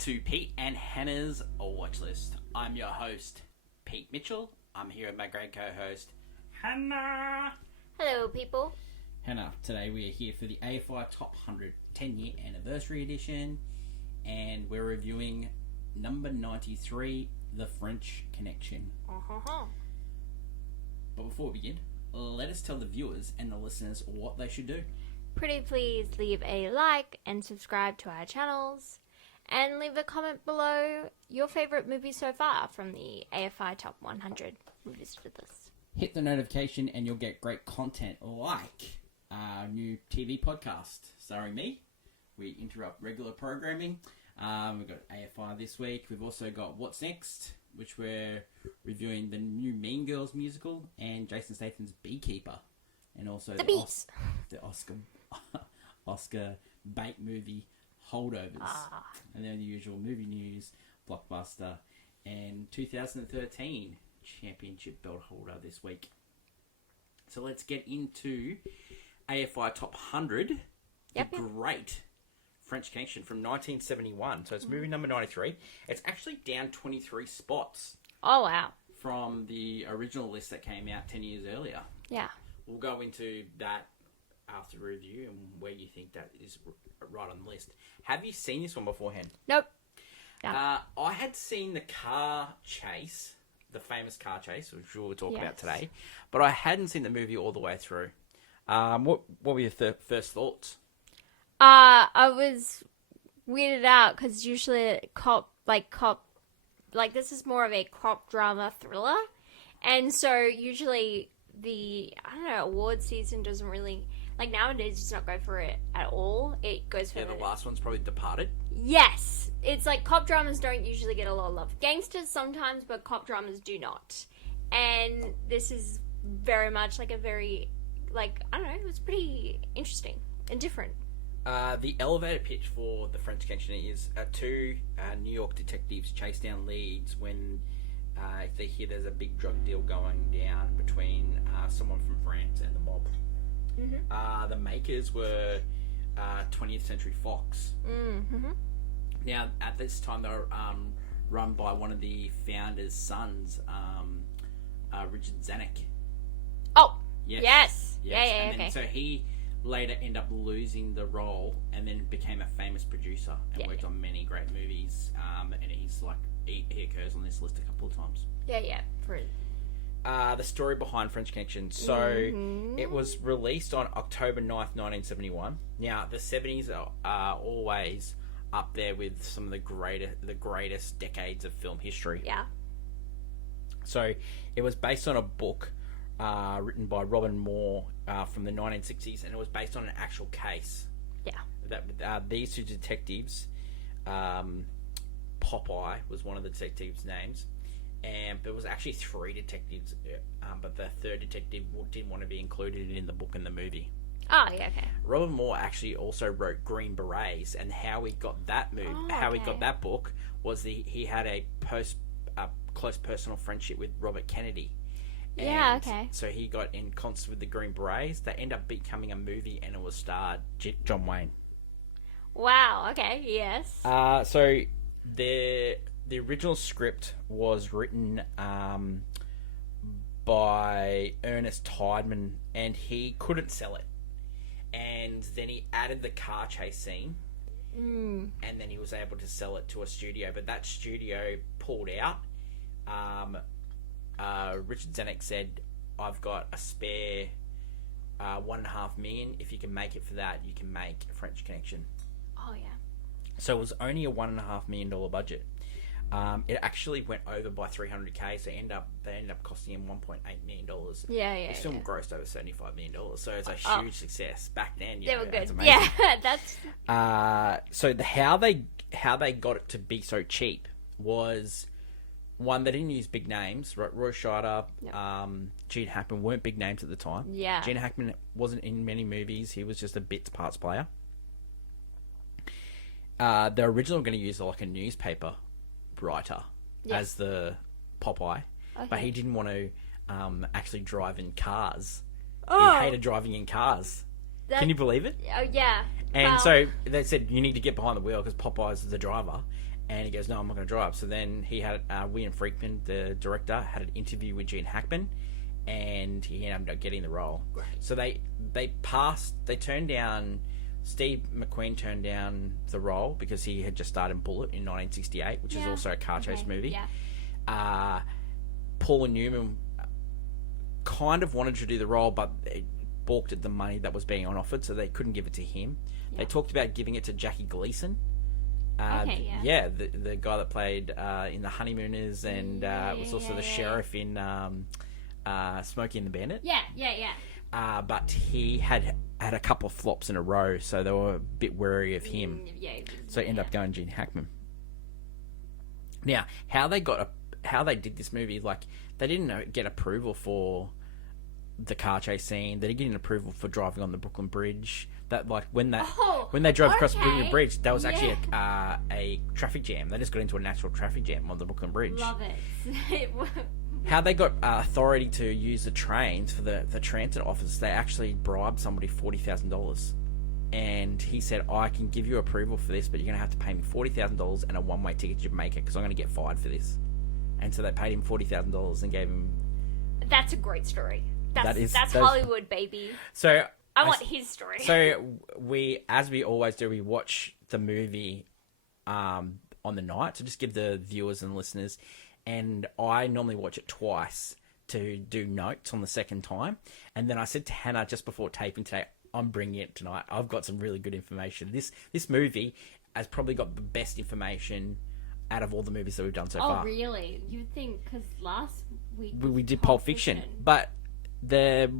to Pete and Hannah's Watch List. I'm your host, Pete Mitchell. I'm here with my great co-host, Hannah. Hello, people. Hannah, today we are here for the AFI Top 100 10-year anniversary edition, and we're reviewing number 93, The French Connection. But before we begin, let us tell the viewers and the listeners what they should do. Pretty please leave a like and subscribe to our channels. And leave a comment below your favourite movie so far from the AFI Top 100 movies with us. Hit the notification and you'll get great content like our new TV podcast starring me. We interrupt regular programming. We've got AFI this week. We've also got What's Next, which we're reviewing the new Mean Girls musical and Jason Statham's Beekeeper. And also the Oscar bait movie Holdovers. And then the usual movie news, Blockbuster, and 2013 championship belt holder this week. So let's get into AFI Top 100. Yep. The Great French Connection from 1971. So it's movie number 93. It's actually down 23 spots. Oh, wow. From the original list that came out 10 years earlier. Yeah. We'll go into that after review and where you think that is right on the list. Have you seen this one beforehand? Nope. No. I had seen the car chase, the famous car chase, which we'll talk about today, but I hadn't seen the movie all the way through. What were your first thoughts? I was weirded out because usually this is more of a cop drama thriller, and so usually the award season doesn't really nowadays does not go for it at all. It goes for the last one's probably Departed. Yes, it's like cop dramas don't usually get a lot of love. Gangsters sometimes, but cop dramas do not. And this is very much it was pretty interesting and different. The elevator pitch for The French Connection is two New York detectives chase down leads when they hear there's a big drug deal going down between someone from France and the mob. Mm-hmm. The makers were 20th Century Fox. Mm-hmm. Now, at this time, they were run by one of the founders' sons, Richard Zanuck. Oh, yes. Yeah, and okay. then, so he later ended up losing the role and then became a famous producer and worked on many great movies. And he's he occurs on this list a couple of times. Yeah. The story behind French Connection. So it was released on October 9th, 1971. Now, the 70s are always up there with some of the greatest decades of film history. Yeah. So it was based on a book written by Robin Moore from the 1960s, and it was based on an actual case. Yeah. That these two detectives, Popeye was one of the detectives' names, and there was actually three detectives, but the third detective didn't want to be included in the book and the movie. Oh, yeah, okay. Robin Moore actually also wrote Green Berets, and how he got that he got that book was he had a close personal friendship with Robert Kennedy. So he got in concert with the Green Berets. They ended up becoming a movie, and it was starred John Wayne. Wow. Okay. Yes. So the original script was written by Ernest Tideman, and he couldn't sell it. And then he added the car chase scene, and then he was able to sell it to a studio. But that studio pulled out. Richard Zanuck said, "I've got a spare $1.5 million. If you can make it for that, you can make a French Connection." Oh yeah. So it was only a $1.5 million budget. It actually went over by $300K, so they ended up costing him $1.8 million. Yeah. This film grossed over $75 million, so it's a huge success back then. They were good. That's amazing. Yeah, that's. So how they got it to be so cheap was, one, they didn't use big names. Roy Scheider, Gene Hackman weren't big names at the time. Yeah. Gene Hackman wasn't in many movies. He was just a bits parts player. They're originally going to use a newspaper writer as the Popeye, but he didn't want to actually drive in cars. He hated driving in cars. Can you believe it? Oh, yeah. And so they said, you need to get behind the wheel because Popeye's the driver. And he goes, no, I'm not going to drive. So then he had William Friedkin, the director, had an interview with Gene Hackman, and he ended up getting the role. Right. So they turned down. Steve McQueen turned down the role because he had just starred in Bullet in 1968, which is also a car chase movie. Yeah. Paul Newman kind of wanted to do the role, but it balked at the money that was being offered, so they couldn't give it to him. Yeah. They talked about giving it to Jackie Gleason. The guy that played in The Honeymooners and was also the sheriff in Smokey and the Bandit. Yeah. But he had a couple of flops in a row, so they were a bit wary of him. So ended up going Gene Hackman. Now, how they did this movie, like, they didn't get approval for the car chase scene. They didn't get an approval for driving on the Brooklyn Bridge. That, like, when they drove across the Brooklyn Bridge, that was actually a traffic jam. They just got into a natural traffic jam on the Brooklyn Bridge. Love it. How they got authority to use the trains for the transit office, they actually bribed somebody $40,000. And he said, I can give you approval for this, but you're going to have to pay me $40,000 and a one-way ticket to Jamaica because I'm going to get fired for this. And so they paid him $40,000 and gave him... That's a great story. That's Hollywood, baby. So... I want his story. So as we always do, we watch the movie on the night to just give the viewers and listeners, and I normally watch it twice to do notes on the second time. And then I said to Hannah just before taping today, I'm bringing it tonight. I've got some really good information. This movie has probably got the best information out of all the movies that we've done so far. Oh, really? You think, because last week we did Pulp Fiction, but the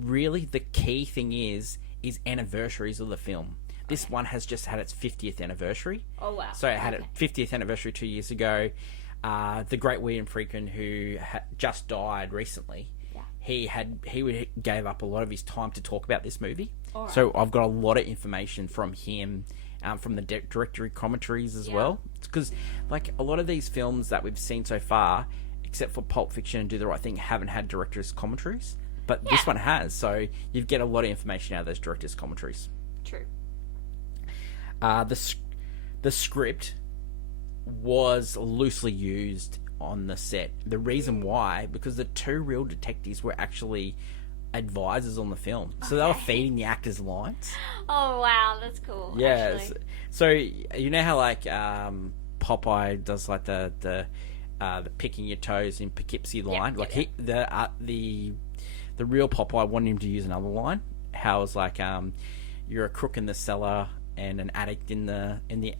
key thing is anniversaries of the film. This one has just had its 50th anniversary. Oh, wow. So it had its 50th anniversary 2 years ago. The great William Friedkin, who just died recently, he gave up a lot of his time to talk about this movie. Right. So I've got a lot of information from him, from the directory commentaries as well. Because, like, a lot of these films that we've seen so far, except for Pulp Fiction and Do the Right Thing, haven't had director's commentaries. But this one has, so you get a lot of information out of those director's commentaries. True. The script was loosely used on the set. The reason why, because the two real detectives were actually advisors on the film. So they were feeding the actors lines. Oh, wow, that's cool. Yeah. So you know how, like, Popeye does, like, the picking your toes in Poughkeepsie line? The real Popeye wanted him to use another line. How it was like, you're a crook in the cellar and an addict in the an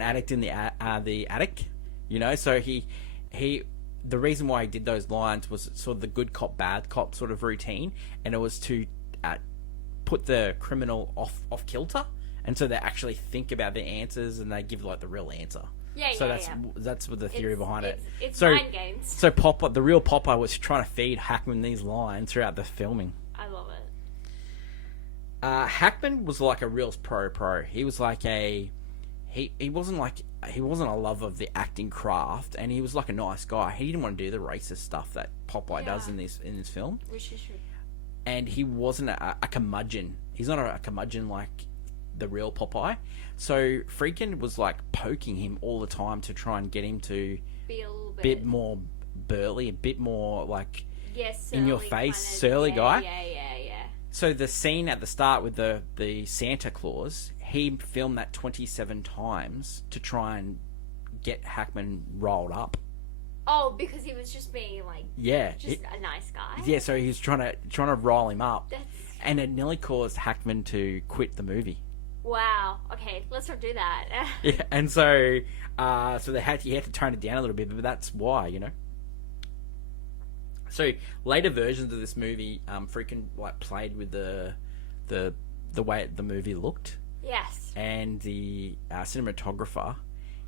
addict in the attic. You know, so he the reason why he did those lines was sort of the good cop bad cop sort of routine, and it was to put the criminal off kilter, and so they actually think about their answers and they give, like, the real answer. That's what the theory behind it. It's mind games. So Popeye, the real Popeye, was trying to feed Hackman these lines throughout the filming. I love it. Hackman was like a real pro. He was like he wasn't a lover of the acting craft, and he was like a nice guy. He didn't want to do the racist stuff that Popeye does in this film. Which is true. And he wasn't a curmudgeon. He's not a curmudgeon like the real Popeye. So Friedkin was, like, poking him all the time to try and get him to be a little bit more burly, a bit more, like, in your face, surly guy. Yeah. So the scene at the start with the Santa Claus, he filmed that 27 times to try and get Hackman rolled up. Oh, because he was just being, like, a nice guy. Yeah, so he was trying to roll him up, and it nearly caused Hackman to quit the movie. Wow. Okay, let's not do that. Yeah, and so he had to tone it down a little bit, but that's why, you know. So later versions of this movie, Friedkin, like, played with the way the movie looked. Yes. And the cinematographer,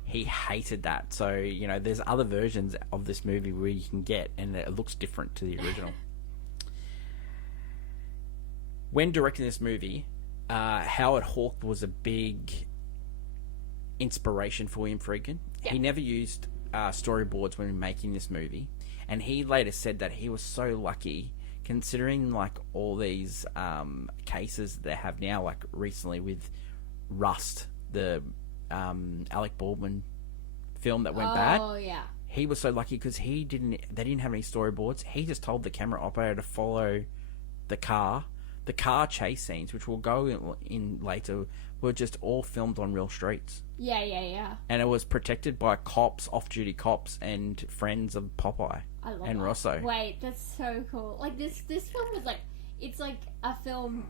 he hated that. So, you know, there's other versions of this movie where you can get, and it looks different to the original. When directing this movie, Howard Hawks was a big inspiration for William Friedkin. Yeah. He never used storyboards when making this movie, and he later said that he was so lucky, considering, like, all these cases they have now, like recently with Rust, the Alec Baldwin film that went bad. Oh yeah. He was so lucky because they didn't have any storyboards. He just told the camera operator to follow the car chase scenes, which we'll go in later, were just all filmed on real streets. Yeah. And it was protected by cops, off-duty cops, and friends of Popeye and Rosso. Wait, that's so cool. Like this film was like, it's like a film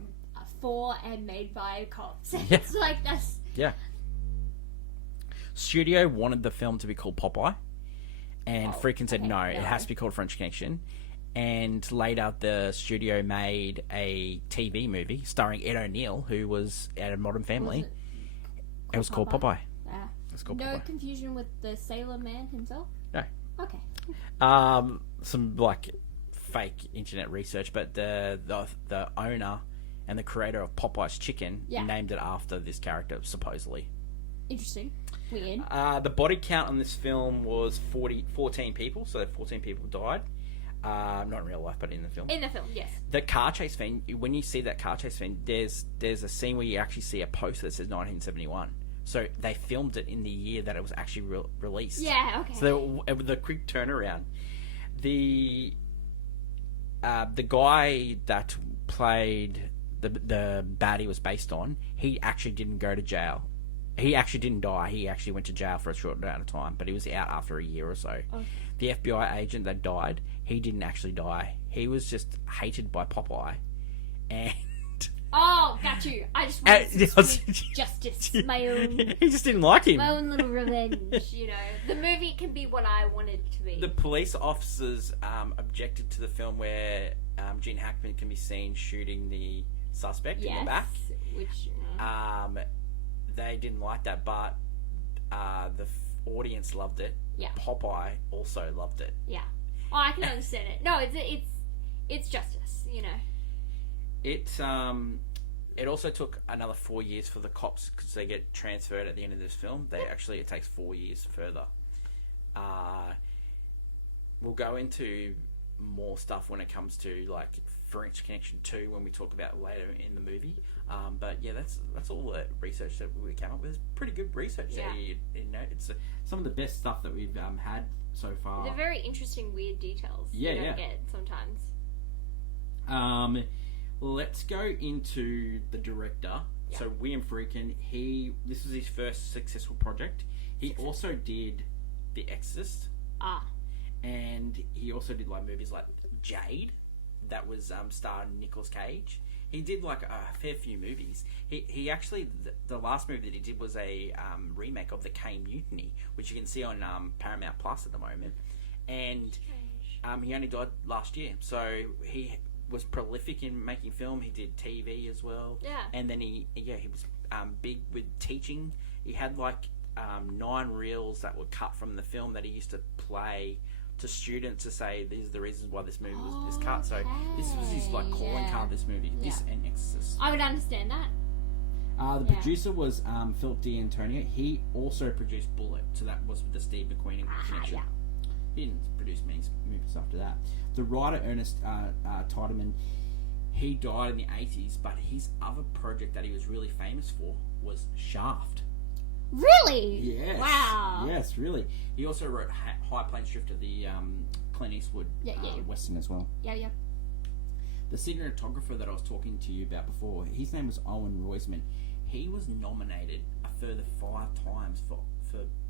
for and made by cops. Yeah. It's like that's. Yeah. Studio wanted the film to be called Popeye, and freaking said no, it has to be called French Connection. And later, the studio made a TV movie starring Ed O'Neill, who was at a Modern Family. It was called Popeye. Yeah. It was called No Popeye. confusion with the Sailor Man himself? No. Okay. Some like fake internet research, but the owner and the creator of Popeye's Chicken named it after this character, supposedly. Interesting. Weird. The body count on this film was 14 people, so 14 people died. Not in real life, but in the film. In the film, yes. The car chase scene, when you see that car chase scene, there's a scene where you actually see a poster that says 1971. So they filmed it in the year that it was actually released. Yeah, okay. So the quick turnaround. The guy that played the baddie was based on, he actually didn't go to jail. He actually didn't die. He actually went to jail for a short amount of time, but he was out after a year or so. Okay. The FBI agent that died, he didn't actually die. He was just hated by Popeye, and oh, got you. I just wanted some justice. My own. He just didn't like him. My own little revenge. You know, the movie can be what I want it to be. The police officers objected to the film where Gene Hackman can be seen shooting the suspect in the back. Which. They didn't like that, but the audience loved it. Yeah. Popeye also loved it. Yeah. Oh, I can understand it. No, it's justice, you know. It also took another 4 years for the cops because they get transferred at the end of this film. It takes 4 years further. We'll go into more stuff when it comes to like French Connection 2 when we talk about later in the movie. But yeah, that's all the research that we came up with. It's pretty good research. Yeah. You know, it's some of the best stuff that we've had so far. They're very interesting, weird details. Yeah, you don't get sometimes. Let's go into the director. Yeah. So William Friedkin, this was his first successful project. He also did The Exorcist. And he also did like movies like Jade, that was starring Nicolas Cage. He did like a fair few movies. He actually, the last movie that he did was a remake of The Caine Mutiny, which you can see on Paramount Plus at the moment. And he only died last year, so he was prolific in making film. He did TV as well. Yeah. And then he was big with teaching. He had like 9 reels that were cut from the film that he used to play to students to say these are the reasons why this movie was cut. So this was his like calling card. This movie, this and Exorcist. I would understand that. The producer was Philip D'Antonio. He also produced Bullet, so that was with the Steve McQueen connection. He didn't produce many movies after that. The writer Ernest Tiedemann, he died in the 80s, but his other project that he was really famous for was Shaft. Really? Yes. Wow. Yes, really. He also wrote High Plains Drifter, the Clint Eastwood Western as well. Yeah. The cinematographer that I was talking to you about before, his name was Owen Roisman. He was nominated a further 5 times for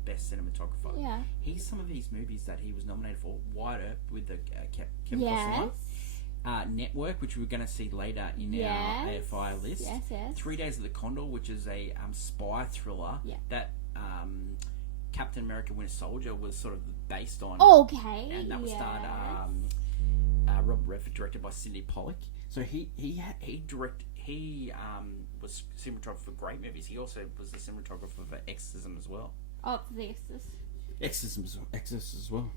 Best Cinematographer. Yeah. He's some of these movies that he was nominated for. Wide Earth with the Kevin Costner. Network, which we're going to see later in our AFI list. Yes. 3 Days of the Condor, which is a spy thriller that Captain America Winter Soldier was sort of based on. Okay. And that was starred Robert Redford, directed by Sidney Pollack. So he was cinematographer for great movies. He also was the cinematographer for Exorcism as well. Oh, The Exorcist. Exorcist as well.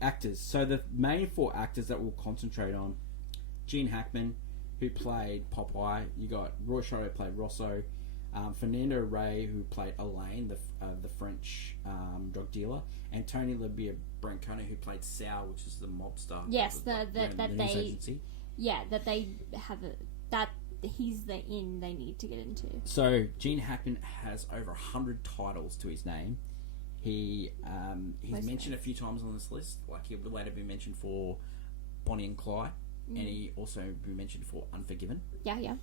Actors. So the main 4 actors that we'll concentrate on: Gene Hackman, who played Popeye. You got Roy Scheider, who played Rosso. Fernando Rey, who played Elaine, the French drug dealer, and Tony Libia Brancona, who played Sal, which is the mobster. Yes, that they have that he's the they need to get into. So Gene Hackman has over 100 titles to his name. He's Most mentioned a few times on this list. Like he would later be mentioned for Bonnie and Clyde, and he also be mentioned for Unforgiven. Yeah, yeah.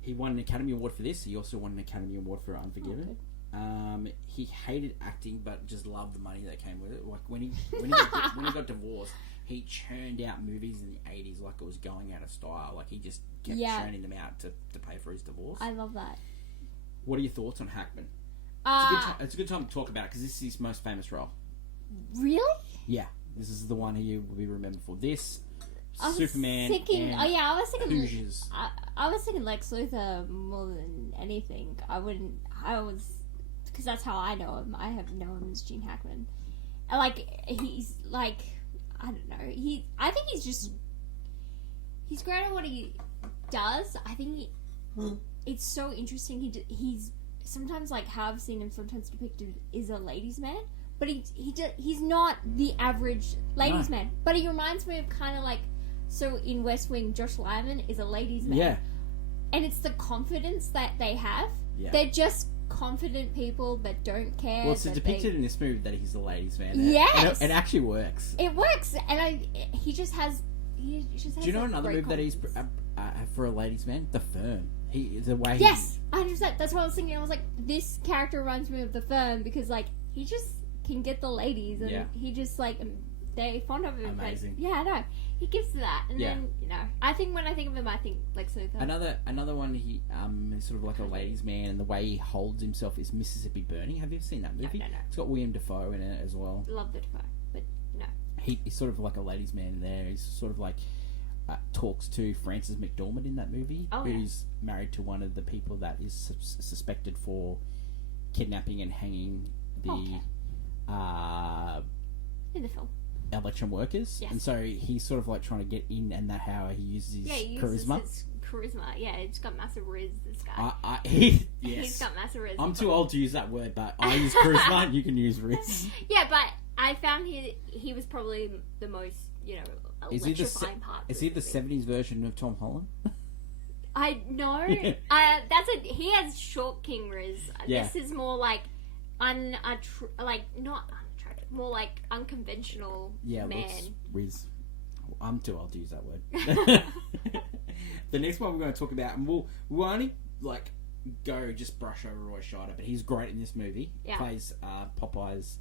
He won an Academy Award for this. He also won an Academy Award for Unforgiven. He hated acting, but just loved the money that came with it. Like when he got divorced, he churned out movies in the 80s like it was going out of style. Like he just kept churning them out to pay for his divorce. I love that. What are your thoughts on Hackman? It's a good time to talk about it because this is his most famous role. Really? Yeah, this is the one he will be remembered for. This, I was Superman, thinking, and I was thinking Hoosiers. I was thinking Lex Luthor more than anything. Because that's how I know him. I have known him as Gene Hackman. And like he's like, I don't know. I think he's great at what he does. I think it's so interesting. He's sometimes like how I've seen him sometimes depicted is a ladies' man, but he's not the average ladies' man. But he reminds me of kind of like, so in West Wing, Josh Lyman is a ladies' man. Yeah. And it's the confidence that they have. Yeah. They're just confident people that don't care. Well, it's depicted in this movie that he's the ladies' man. Yes. And it actually works. It works, and he just has. Do you know another movie that he's for a ladies' man? The Firm. Yes, 100%. That's what I was thinking. I was like, this character reminds me of The Firm because like he just can get the ladies, and he just like they're fond of him. Amazing. Like, yeah, I know. He gives that, and then I think when I think of him, I think Lex Luthor. Another one. He is sort of like a ladies' man, and the way he holds himself is Mississippi Burning. Have you ever seen that movie? No. It's got William Dafoe in it as well. Love the Dafoe, but no. He's sort of like a ladies' man there. He's sort of like talks to Frances McDormand in that movie, who's married to one of the people that is suspected for kidnapping and hanging the in the film. election workers. Yes. And so he's sort of like trying to get in, and that how he uses his charisma. His charisma. Yeah, he's got massive riz. This guy. Yes. He's got massive riz. I'm too old to use that word, but I use charisma. And you can use riz. Yeah, but I found he was probably the most electrifying part. Is he the 70s version of Tom Holland? I know. He has short king riz. Yeah. This is more like not unattractive, more like unconventional man. Looks riz. I'm too old to use that word. The next one we're going to talk about, and we'll only just brush over Roy Scheider, but he's great in this movie. Yeah. Plays Popeye's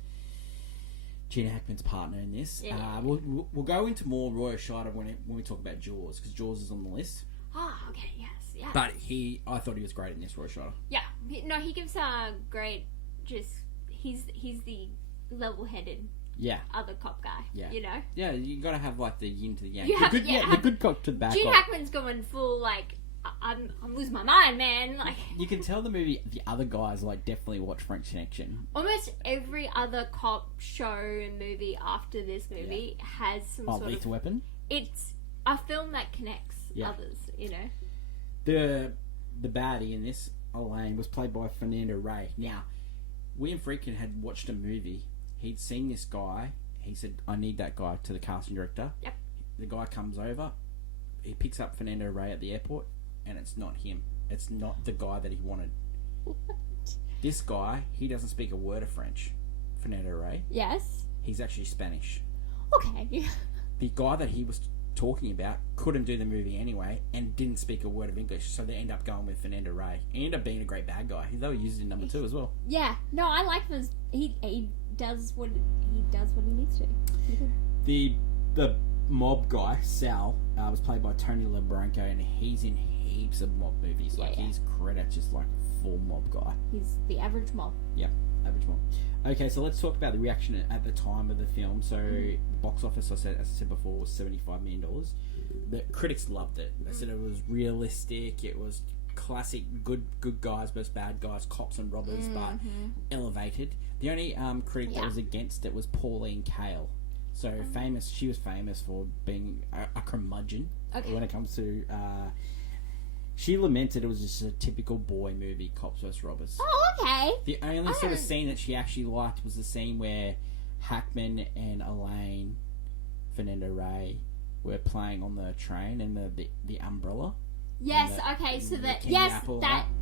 Gene Hackman's partner in this. Yeah. We'll go into more Roy Scheider when we talk about Jaws, because Jaws is on the list. Oh, okay, yes, yeah. But I thought he was great in this, Roy Scheider. Yeah, he gives a great. He's the level-headed. Yeah. Other cop guy. Yeah. You know. Yeah, you got to have like the yin to the yang. The good cop to the bad Gene cop. Hackman's going full like. I'm losing my mind, man. Like you can tell the movie. The other guys like definitely watch French Connection. Almost every other cop show and movie after this movie has some sort of Lethal Weapon. It's a film that connects others. You know. The baddie in this, Elaine, was played by Fernando Rey. Now, William Friedkin had watched a movie. He'd seen this guy. He said, "I need that guy," to the casting director. Yep. The guy comes over. He picks up Fernando Rey at the airport. And it's not him. It's not the guy that he wanted. What? This guy, he doesn't speak a word of French. Fernando Rey. Yes. He's actually Spanish. Okay. The guy that he was talking about couldn't do the movie anyway and didn't speak a word of English, so they end up going with Fernando Rey. He ended up being a great bad guy. They were used in number 2 as well. Yeah. No, I like him as he does what he needs to. The mob guy, Sal, was played by Tony LaBranco, and he's in heaps of mob movies. His credit's just like a full mob guy. He's the average mob. Yeah, average mob. Okay, so let's talk about the reaction at the time of the film. So, the box office, as I said before, was $75 million. The critics loved it. They said it was realistic. It was classic good guys versus bad guys, cops and robbers, but elevated. The only critic that was against it was Pauline Kael. So she was famous for being a curmudgeon when it comes to. She lamented it was just a typical boy movie, cops vs robbers. Oh, okay. The only sort of scene that she actually liked was the scene where Hackman and Elaine, Fernando Rey, were playing on the train and the umbrella. Yes. Okay. So that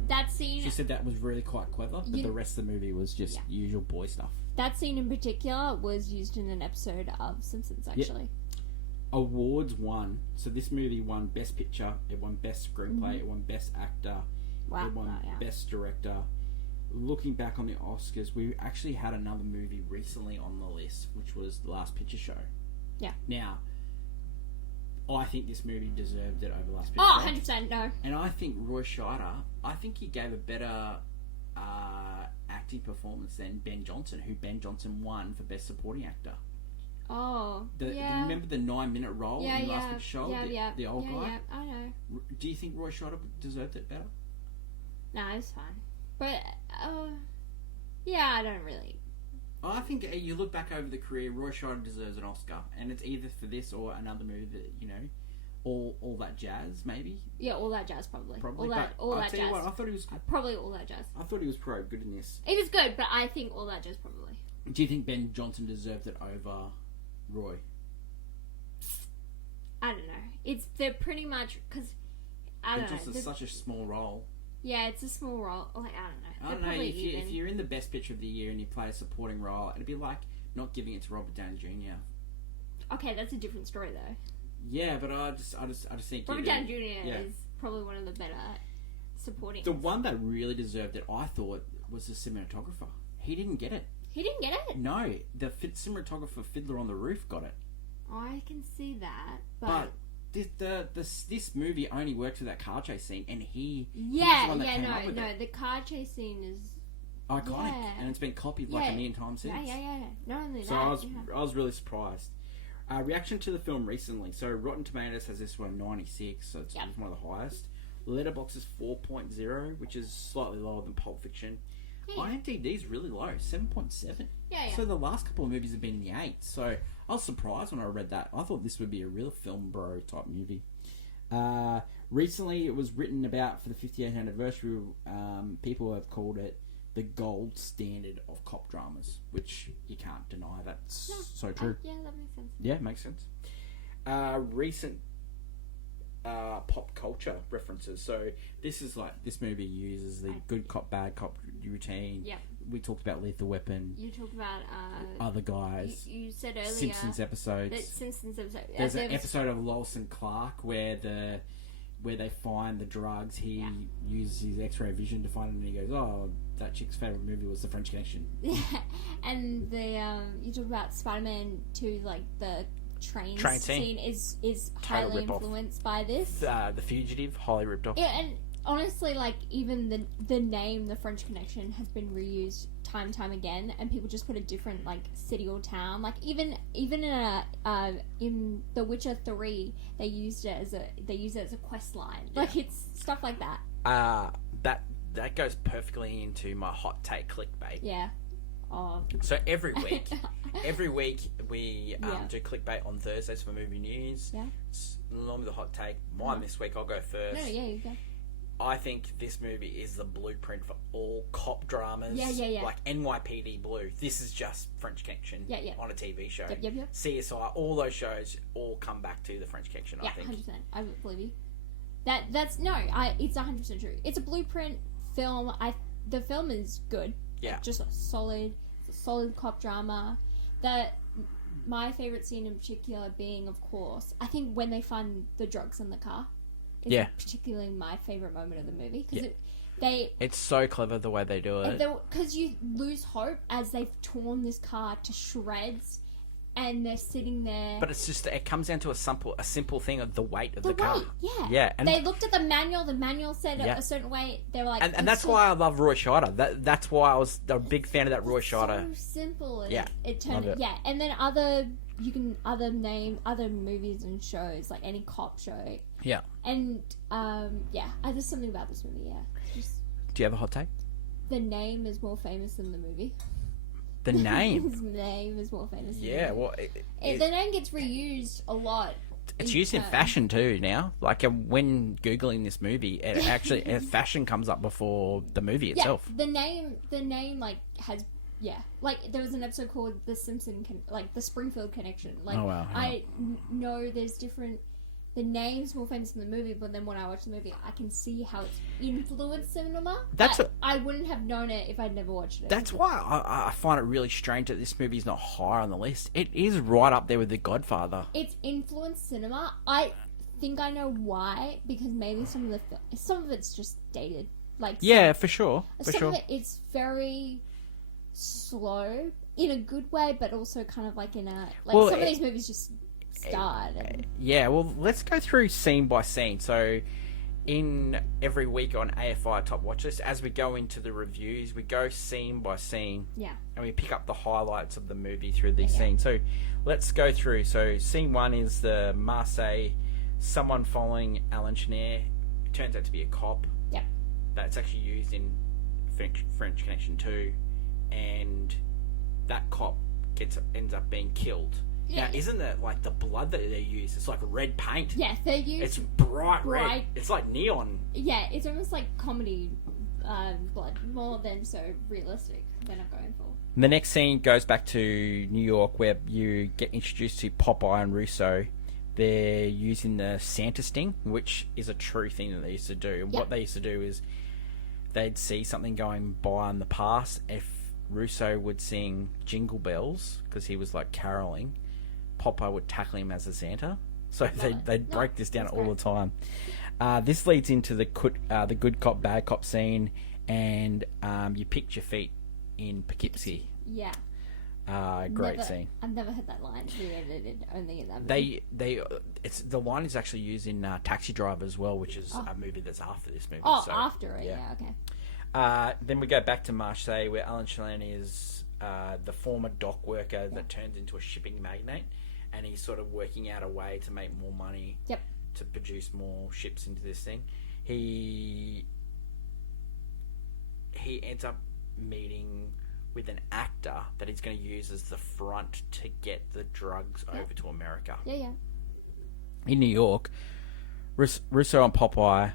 that scene. She said that was really quite clever, but the rest of the movie was just usual boy stuff. that scene in particular was used in an episode of Simpsons, actually. Awards won. So this movie won Best Picture, it won Best Screenplay, it won Best Actor, Wow. it won Best Director. Looking back on the Oscars, we actually had another movie recently on the list, which was The Last Picture Show. Yeah. Now, I think this movie deserved it over Last Picture Oh, Show. 100%, no. And I think Roy Scheider, I think he gave a better acting performance than Ben Johnson, who Ben Johnson won for Best Supporting Actor. Oh, You remember the 9-minute role in the Last Picture Show? The old guy? Yeah, I know. Do you think Roy Scheider deserved it better? No, it's fine. But, yeah, I don't really. I think you look back over the career, Roy Scheider deserves an Oscar, and it's either for this or another movie that, you know, all that jazz, maybe. Yeah, All That Jazz, probably. Probably. All I'll that tell jazz. you what, I thought he was. Probably All That Jazz. I thought he was pretty good in this. It was good, but I think All That Jazz probably. Do you think Ben Johnson deserved it over Roy? I don't know. They're pretty much because I Ben don't know. Johnson's such a small role. Yeah, it's a small role. Like I don't know. I They're don't know, probably if you're in the Best Picture of the Year and you play a supporting role, it'd be like not giving it to Robert Downey Jr. Okay, that's a different story though. Yeah, but I just think Robert Downey Jr. yeah. is probably one of the better supporting. The one that really deserved it, I thought, was the cinematographer. He didn't get it. He didn't get it. No, the cinematographer Fiddler on the Roof got it. I can see that, But this movie only worked for that car chase scene, and he yeah, was the one that came up with no. it. The car chase scene is Iconic, yeah. and it's been copied like a million times since. yeah. Not only So that, I was really surprised. Reaction to the film recently. So Rotten Tomatoes has this one 96, so it's one of the highest. Letterboxd is 4.0, which is slightly lower than Pulp Fiction. IMDb is really low, 7.7. Yeah. So the last couple of movies have been in the 8s. So I was surprised when I read that. I thought this would be a real film bro type movie. Recently, it was written about for the 58th anniversary. People have called it the gold standard of cop dramas, which you can't deny. That's so true. Yeah, that makes sense. Yeah, makes sense. Recent pop culture references. So this movie uses the good cop, bad cop routine. Yeah. We talked about Lethal Weapon. You talked about Other guys. You said earlier Simpsons episodes. The Simpsons episode. There's an episode of Lois and Clark where they find the drugs. He uses his X-ray vision to find them, and he goes, "Oh, that chick's favorite movie was The French Connection." Yeah, and the you talk about Spider-Man 2, like the train scene is highly influenced by this. The Fugitive, highly ripped off. Yeah, and honestly, like even the name The French Connection has been reused time and time again, and people just put a different like city or town. Like even in The Witcher 3, they use it as a quest line. Like it's stuff like that. That goes perfectly into my hot take clickbait. Yeah. Oh. So every week we do clickbait on Thursdays for movie news. Yeah. It's normally the hot take. Mine this week, I'll go first. No, yeah, you go. I think this movie is the blueprint for all cop dramas. Yeah. Like NYPD Blue. This is just French Connection on a TV show. Yep. CSI, all those shows all come back to the French Connection, I think. 100%. I believe you. It's 100% true. It's a blueprint film. The film is good. Yeah. Just a solid cop drama. My favorite scene in particular being, of course, I think when they find the drugs in the car. Is particularly my favorite moment of the movie because it's so clever the way they do it. Because you lose hope as they've torn this car to shreds, and they're sitting there. But it comes down to a simple thing of the weight of the car. Yeah. And they looked at the manual. The manual said a certain way. They were like, and that's why I love Roy Scheider. That's why I was a big fan of that Roy Scheider. So simple. And yeah, it turned. Yeah, and then you can name other movies and shows like any cop show. Yeah. And there's something about this movie. Yeah. Do you have a hot take? The name is more famous than the movie. The name. His name is more famous. Yeah, well, the name gets reused a lot. It's used in fashion too now. Like when googling this movie, it actually fashion comes up before the movie itself. The name like has like there was an episode called The Springfield Connection. Like oh wow. I know there's different the name's more famous in the movie, but then when I watch the movie, I can see how it's influenced cinema. I wouldn't have known it if I'd never watched it. That's why I find it really strange that this movie is not higher on the list. It is right up there with The Godfather. It's influenced cinema. I think I know why, because maybe some of it's just dated. For sure. Some of it, it's very slow in a good way, but also kind of like in a some of these movies just start. Well, let's go through scene by scene. So, in every week on AFI Top Watch List, as we go into the reviews, we go scene by scene. Yeah. And we pick up the highlights of the movie through these scenes. So, let's go through. So, scene 1 is the Marseille, someone following Alan Chenier. It turns out to be a cop. Yep. That's actually used in French Connection 2. And that cop ends up being killed. Yeah. Now, isn't it like the blood that they use? It's like red paint. Yeah, they use. It's bright red. It's like neon. Yeah, it's almost like comedy blood, more than so realistic. They're not going for. The next scene goes back to New York, where you get introduced to Popeye and Russo. They're using the Santa sting, which is a true thing that they used to do. And what they used to do is they'd see something going by in the past. If Russo would sing Jingle Bells because he was like caroling, Popeye would tackle him as a Santa. So they'd break this down all the time. This leads into the good cop, bad cop scene, and you picked your feet in Poughkeepsie. Yeah. Great scene. I've never heard that line re-edited, only in that movie. The line is actually used in Taxi Driver as well, which is a movie that's after this movie. Oh, so, after it, yeah, okay. Then we go back to Marseille, where Alan Chenier is the former dock worker that turns into a shipping magnate, and he's sort of working out a way to make more money to produce more ships into this thing. He ends up meeting with an actor that he's going to use as the front to get the drugs over to America. Yeah. In New York, Russo and Popeye,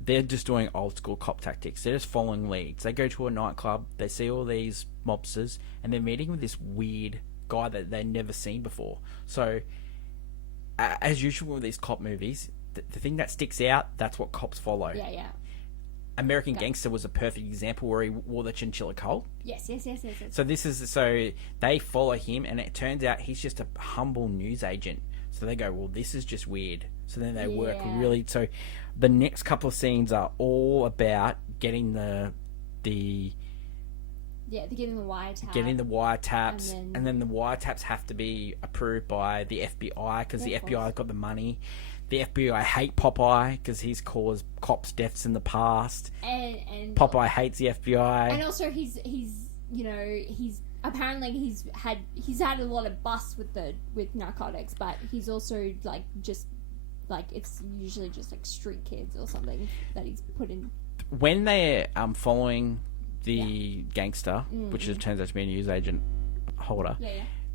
they're just doing old school cop tactics. They're just following leads. They go to a nightclub, they see all these mobsters, and they're meeting with this weird guy that they've never seen before. So, as usual with these cop movies, the thing that sticks out, that's what cops follow. Yeah. American Gangster was a perfect example where he wore the chinchilla coat. Yes. So they follow him, and it turns out he's just a humble news agent. So they go, well, this is just weird. So then they work really. So the next couple of scenes are all about getting they're getting the wiretaps, and then the wiretaps have to be approved by the FBI because the FBI got the money. The FBI hate Popeye because he's caused cops' deaths in the past. And Popeye hates the FBI. And also he's apparently he's had a lot of busts with narcotics, but he's also it's usually just like street kids or something that he's put in. When they're following the gangster, which turns out to be a news agent holder,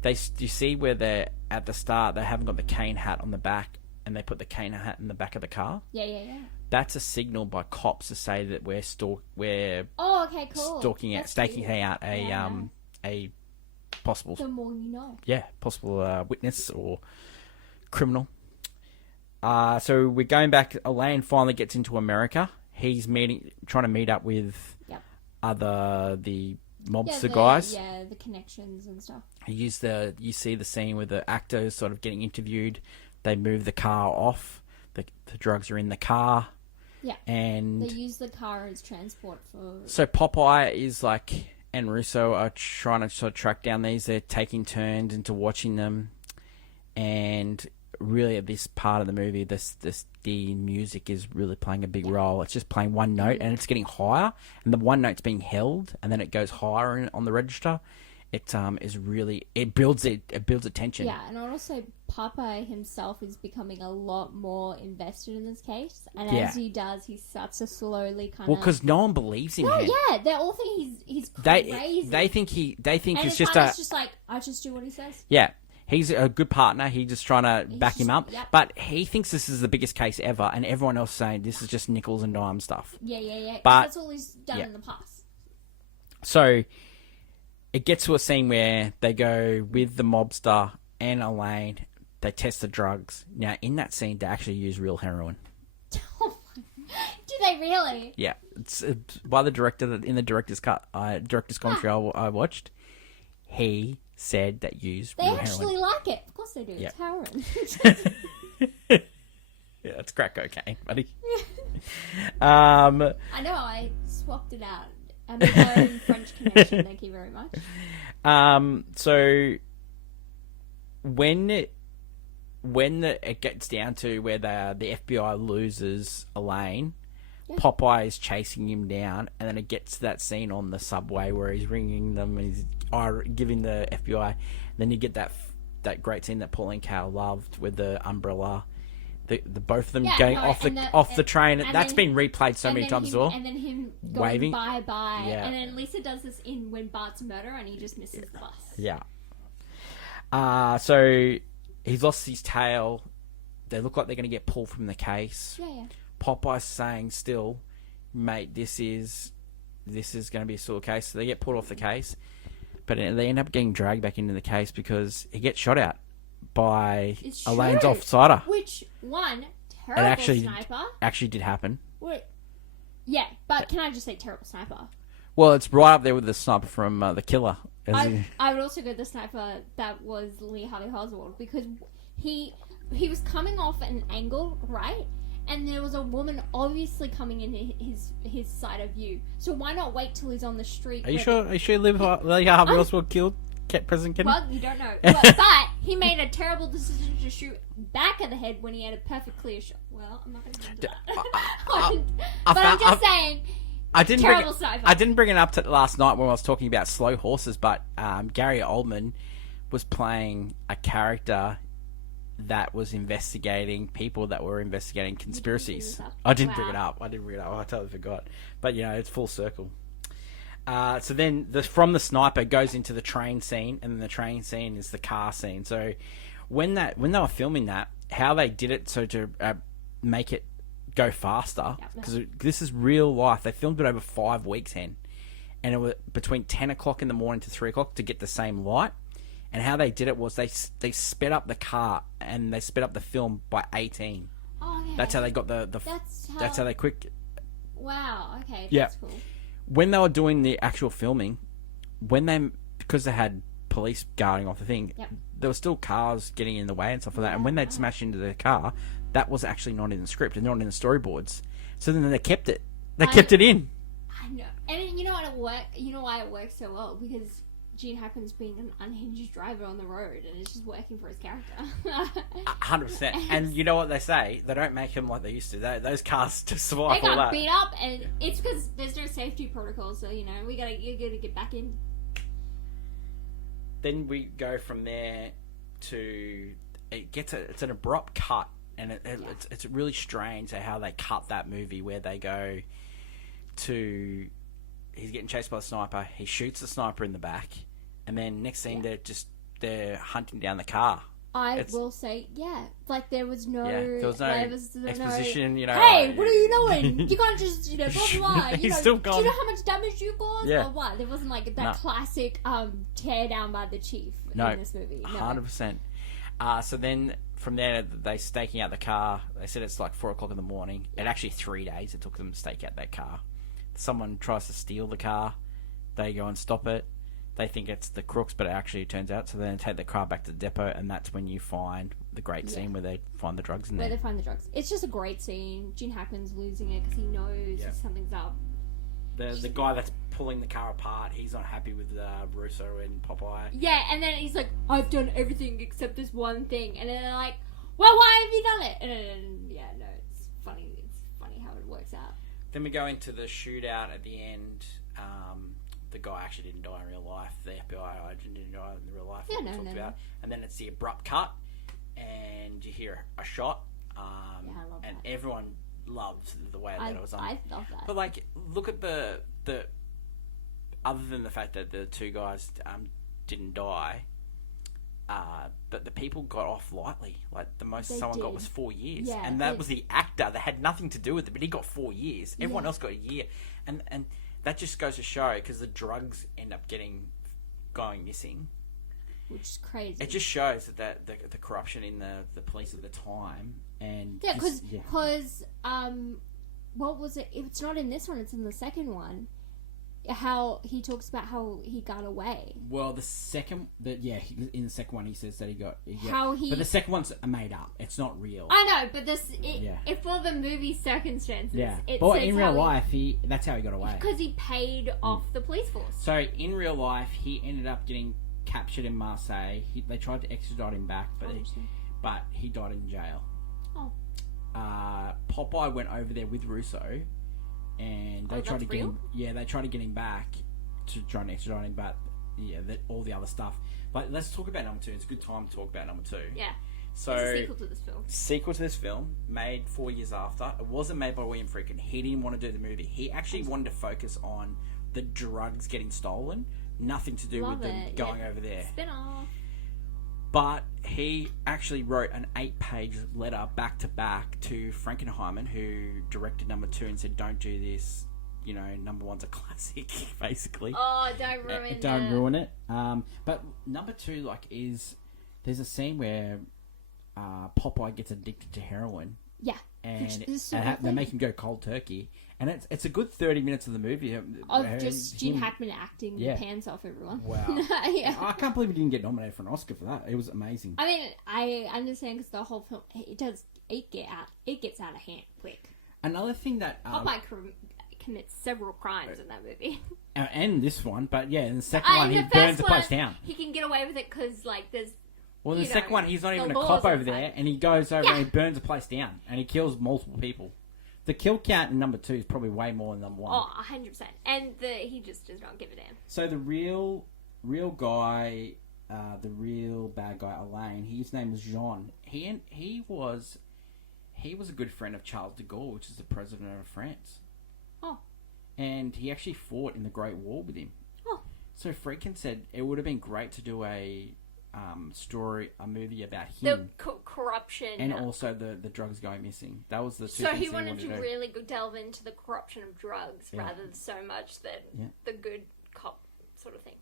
you see where they're at the start, they haven't got the cane hat on the back, and they put the cane hat in the back of the car. Yeah. That's a signal by cops to say that we're oh, okay, cool. staking out a possible. The more you know. Yeah, possible witness or criminal. So we're going back. Elaine finally gets into America. He's trying to meet up with the mobster guys. Yeah, the connections and stuff. You see the scene where the actors sort of getting interviewed. They move the car off. The drugs are in the car. Yeah. And they use the car as transport for. So Popeye and Russo are trying to sort of track down these. They're taking turns into watching them, and really at this part of the movie, the music is really playing a big role. It's just playing one note, and it's getting higher, and the one note's being held, and then it goes higher on the register. It builds attention. Yeah, and also Popeye himself is becoming a lot more invested in this case, and as he does, he starts to slowly kind of. Well, because no one believes in him. Yeah, they all think he's crazy. They think he's just like I just do what he says. Yeah, he's a good partner. He's just trying to back him up, but he thinks this is the biggest case ever, and everyone else saying this is just nickels and dime stuff. Yeah. But that's all he's done in the past. So. It gets to a scene where they go with the mobster and Elaine. they test the drugs. Now, in that scene, they actually use real heroin. Do they really? Yeah, it's by the director in the director's cut, director's commentary I watched. He said that use They real actually heroin. like it. Of course they do. Yeah. It's heroin. Yeah, it's crack cocaine, buddy. I know. I swapped it out. I'm a very French connection. Thank you very much. So when it gets down to where the FBI loses Elaine, Popeye is chasing him down, and then it gets to that scene on the subway where he's ringing them and he's giving the FBI. Then you get that great scene that Pauline Kael loved with the umbrella. The both of them going off the train. That's been replayed so many times as well. And then him going waving. bye-bye. Yeah. And then Lisa does this in When Bart's Murder, and he just misses the bus. Yeah. So he's lost his tail. They look like they're going to get pulled from the case. Yeah. Popeye's saying still, mate, this is going to be a sore case. So they get pulled off the case, but they end up getting dragged back into the case because he gets shot at by Elaine's offsider. Which one? Terrible sniper. Actually did happen. Yeah, but can I just say terrible sniper? Well, it's right up there with the sniper from The Killer. I would also go the sniper that was Lee Harvey Oswald, because he was coming off an angle, right? And there was a woman obviously coming in his side of view. So why not wait till he's on the street? Are you sure Lee Harvey Oswald killed President Kennedy? Well, you don't know. But he made a terrible decision to shoot back of the head when he had a perfect clear shot. Well, I'm not going to get into that. But I'm just saying... I didn't bring it up to last night when I was talking about slow horses, but Gary Oldman was playing a character that was investigating people that were investigating conspiracies. I didn't bring it up. I totally forgot. But, it's full circle. So then from the sniper goes into the train scene, and then the train scene is the car scene. So when they were filming that, how they did it so to make it go faster, because this is real life. They filmed it over 5 weeks, and it was between 10 o'clock in the morning to 3 o'clock to get the same light. And how they did it was they sped up the car and they sped up the film by 18. Oh, okay. That's how they got that's how they quick. Wow. Okay. Yeah. That's cool. When they were doing the actual filming, because they had police guarding off the thing, there were still cars getting in the way and stuff like that. And when they'd smash into the car, that was actually not in the script and not in the storyboards. So then they kept it. They kept it in. I know. And you know what it worked? You know why it works so well? Because Gene Hackman's being an unhinged driver on the road, and it's just working for his character. 100%. And you know what they say? They don't make them like they used to. Those cars just survive they all got that. beat up, and it's because there's no safety protocol. So you gotta get back in. Then we go from there to it's an abrupt cut, and it's really strange how they cut that movie where they go to. He's getting chased by the sniper. He shoots the sniper in the back, and then next thing they're hunting down the car. I will say, like there was no exposition. Hey, what are you doing? You can't just blah blah blah. He's still gone. Do you know how much damage you caused? Yeah. Or what? There wasn't like that classic tear down by the chief in this movie. No. 100%. So then from there they staking out the car. They said it's like 4 o'clock in the morning. It actually 3 days it took them to stake out that car. Someone tries to steal the car. They go and stop it. They think it's the crooks, but it actually turns out. So then they take the car back to the depot, and that's when you find the great scene where they find the drugs in there. Where they find the drugs. It's just a great scene. Gene Hackman's losing it because he knows something's up. The guy that's pulling the car apart, he's not happy with Russo and Popeye. Yeah, and then he's like, I've done everything except this one thing. And then they're like, well, why have you done it? And then, it's funny. It's funny how it works out. Then we go into the shootout at the end. The guy actually didn't die in real life. The FBI agent didn't die in real life. About. And then it's the abrupt cut, and you hear a shot. I love and that. Everyone loved the way that it was done. I love that. But look at the other than the fact that the two guys didn't die. But the people got off lightly. Like the most someone got was 4 years, and that was the actor that had nothing to do with it, but he got 4 years. Everyone else got a year, and that just goes to show because the drugs end up going missing. which is crazy. It just shows that the corruption in the police at the time, and Yeah, because what was it? It's not in this one. It's in the second one. How he talks about how he got away. Well, in the second one he says that he got. But the second one's made up. It's not real. I know, but if for the movie circumstances, it but says in real life, that's how he got away. Because he paid off the police force. So in real life, he ended up getting captured in Marseille. They tried to extradite him back, but he died in jail. Oh. Popeye went over there with Russo, and they tried to get him. Yeah, they tried to get him back to try and extradite him, but all the other stuff. But let's talk about number 2. It's a good time to talk about number 2. Yeah. So it's a sequel to this film. Sequel to this film, made 4 years after. It wasn't made by William Friedkin. He didn't want to do the movie. He actually wanted to focus on the drugs getting stolen. Nothing to do with them going over there. Spin-off. But he actually wrote an 8-page letter back to back to Frankenheimer, who directed number 2, and said, "Don't do this. You know, number 1's a classic, basically. Oh, don't ruin it. Don't ruin it." But number 2, there's a scene where Popeye gets addicted to heroin. Yeah. And they make him go cold turkey, and it's a good 30 minutes of the movie of just Gene Hackman acting pants off everyone. Wow. Yeah. I can't believe he didn't get nominated for an Oscar for that. It was amazing. I mean, I understand because the whole film it gets out of hand quick. Another thing that Popeye commits several crimes in that movie, and this one, but in the second one he burns the place down. He can get away with it because there's. Well, in the second one, he's not even a cop over there, and he goes over and he burns the place down, and he kills multiple people. The kill count in number 2 is probably way more than number 1. Oh, 100%. And he just does not give a damn. So the real guy, the real bad guy, Alain, his name was Jean. He was a good friend of Charles de Gaulle, which is the president of France. Oh. And he actually fought in the Great War with him. Oh. So Friedkin said it would have been great to do a movie about him, the corruption, and also the drugs going missing. That was the two. So things he wanted to do. really delve into the corruption of drugs rather than so much the good cop sort of thing.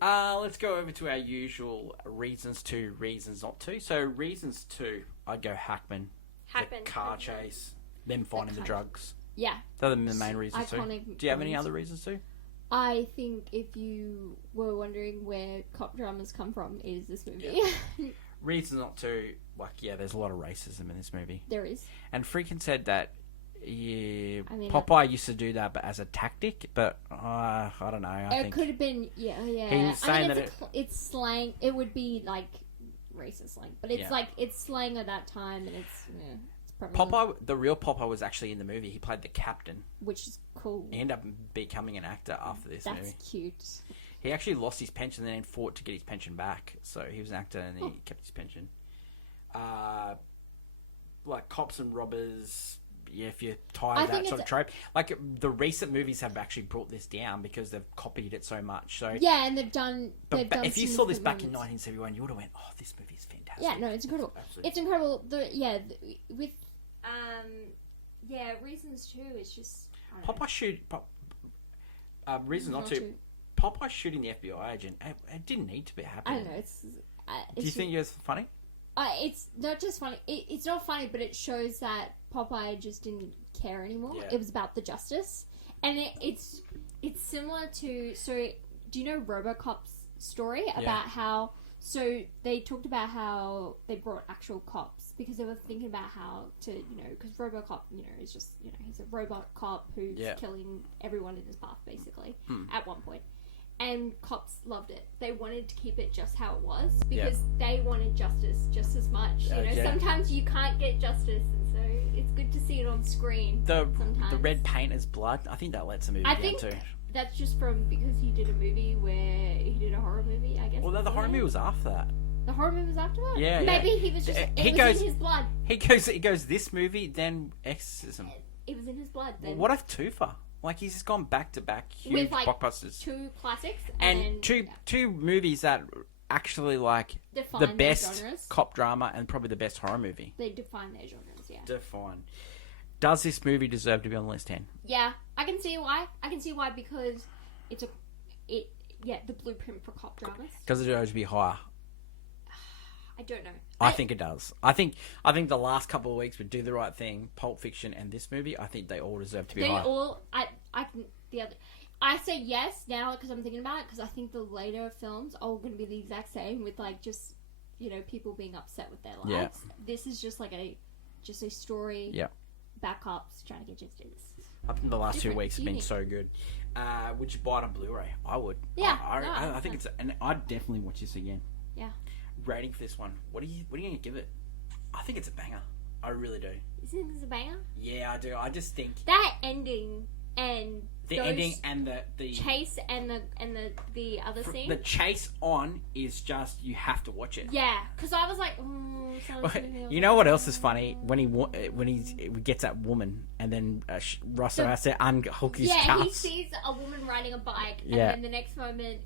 Let's go over to our usual reasons to, reasons not to. So reasons to, I'd go Hackman, the car chase, them finding the drugs. Yeah, they're the main reasons too. Do you have any other reasons too? I think if you were wondering where cop dramas come from, it is this movie. Yeah. Reasons not to, there's a lot of racism in this movie. There is. And Friedkin said that, Popeye used to do that, but as a tactic. But I don't know. I think it could have been, yeah. He was saying it's slang. It would be like racist slang, but it's it's slang at that time, and it's Popeye, the real Popeye, was actually in the movie. He played the captain, which is cool. He ended up becoming an actor after this movie. That's cute. He actually lost his pension and then fought to get his pension back. So he was an actor and he kept his pension. Like cops and robbers. Yeah, if you're tired of that sort of trope. Like, the recent movies have actually brought this down because they've copied it so much. So yeah, and they've done if you saw this back in 1971, you would have went, "Oh, this movie is fantastic." Yeah, no, it's incredible. It's incredible. Reasons too. It's just Popeye reasons not to. Popeye shooting the FBI agent. It didn't need to be happening. I don't know. Do you think it's funny? It's not just funny. It's not funny, but it shows that Popeye just didn't care anymore. Yeah. It was about the justice, and it's similar to. So, do you know RoboCop's story about how? So they talked about how they brought actual cops because they were thinking about how to, because RoboCop, is just, he's a robot cop who's killing everyone in his path basically at one point. And cops loved it. They wanted to keep it just how it was because they wanted justice just as much. Sometimes you can't get justice, and so it's good to see it on screen. The red paint as blood. I think that lets the movie down too. That's just because he did a movie where he did a horror movie, I guess. Well, the horror movie was after that. The horror movie was after that? Yeah, Maybe he was just... It was in his blood. He goes this movie, then Exorcism. It was in his blood. Then. Well, what if Toofer? Like, he's just gone back to back huge blockbusters. 2 classics. And two movies that actually, define the best cop drama and probably the best horror movie. They define their genres, yeah. Define. Does this movie deserve to be on the list 10? Yeah, I can see why. Because the blueprint for cop dramas. Does it always be higher? I don't know. I think it does. I think the last couple of weeks with Do the Right Thing, Pulp Fiction, and this movie, I think they all deserve to be They higher. all. I say yes now because I'm thinking about it because I think the later films are all going to be the exact same with like just people being upset with their lives. Yeah. This is just like a story. Yeah. Backups trying to get you to do this. I think the last 2 Different, weeks have been unique. so good. Would you buy it on Blu-ray? I would. Yeah, I think it's And I'd definitely watch this again. Yeah. rating for this one. What are you going to give it? I think it's a banger. I really do. You think it's a banger? Yeah, I do. I just think That ending and the those ending and the chase and the other scene. the chase on is just, you have to watch it. Yeah, because I was like, You know what else is funny? When he gets that woman, and then Russell has to unhook his he cuffs. sees a woman riding a bike, Yeah. and then the next moment,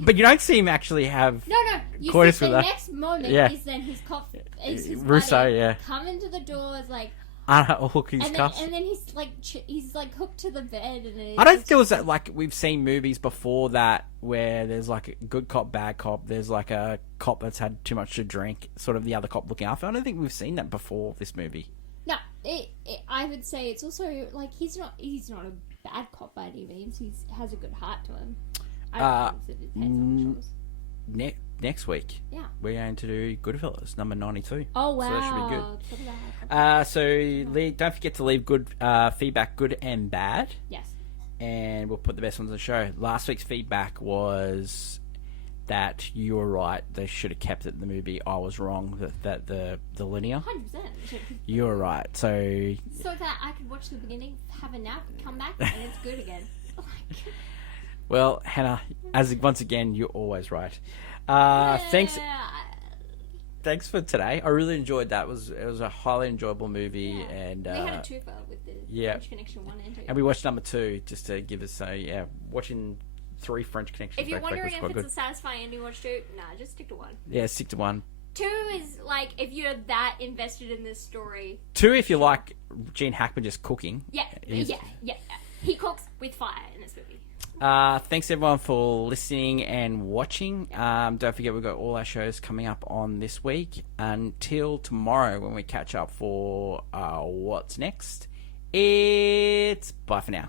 But you don't see him actually have. no, you coitus see with the her. next moment Yeah. is then his cough, is his Russo, buddy yeah. coming to the door, is like, Unhook his cuffs. and then he's like hooked to the bed, and it's I don't just- feel that like we've seen movies before that where there's like a good cop, bad cop. There's like a cop that's had too much to drink, sort of the other cop looking after. I don't think we've seen that before this movie. No, I would say it's also like he's not a bad cop by any means. He has a good heart to him. I don't think it depends on the choice. Next week, Yeah. we're going to do Goodfellas, number 92. Oh wow! So that should be good. Talk about So don't forget to leave good feedback, good and bad, yes. and we'll put the best ones on the show. Last week's feedback was that you were right. They should have kept it in the movie. I was wrong. That the linear. 100%. You were right. So So that I could watch the beginning, have a nap, come back, and it's good again. Like, well, Hannah, once again, you're always right. Thanks for today. I really enjoyed that. It was a highly enjoyable movie, Yeah. and We had a twofer with the French Connection 1 and 2. and we watched number 2 just to give us watching 3 French Connections. If you're back to back wondering was if quite it's good. a satisfying ending, watch 2. Nah, just stick to 1. Yeah, stick to 1. 2 is like if you're that invested in this story. 2 if you like Gene Hackman just cooking. Yeah, Is- yeah. He cooks with fire in this movie. Thanks everyone for listening and watching. Don't forget we've got all our shows coming up on this week. Until tomorrow when we catch up for what's next. It's bye for now.